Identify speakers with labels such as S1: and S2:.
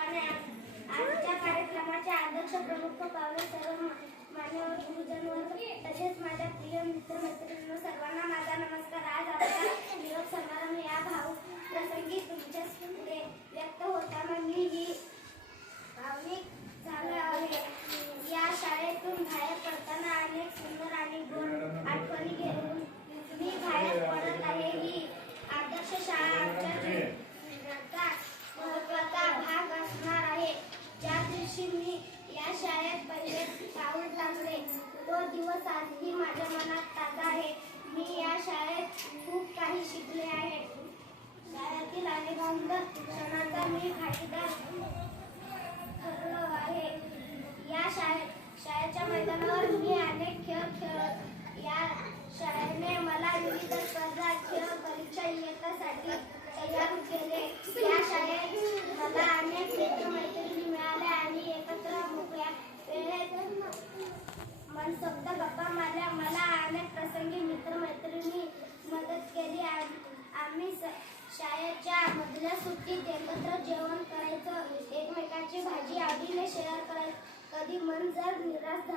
S1: आजच्या कार्यक्रमाचे अध्यक्ष प्रमुख पावले सर्व मान्यवर गुरुजन वर्ग तसेच माझ्या प्रिय मित्र दिवस आजही माझ्या मनात ताजा आहे. मी या शाळेत खूप काही शिकले आहे. शाळेतील अनेक क्षणाचा मी भागीदार ठरलो आहे. या शाळेत शाळेच्या मैदानावर मी अनेक खेळ खेळत शाळेच्या मधल्या सुट्टीत एकत्र जेवण करायचं. एकमेकाची भाजी आवडीने शेअर करायचं. कधी मन जर निराश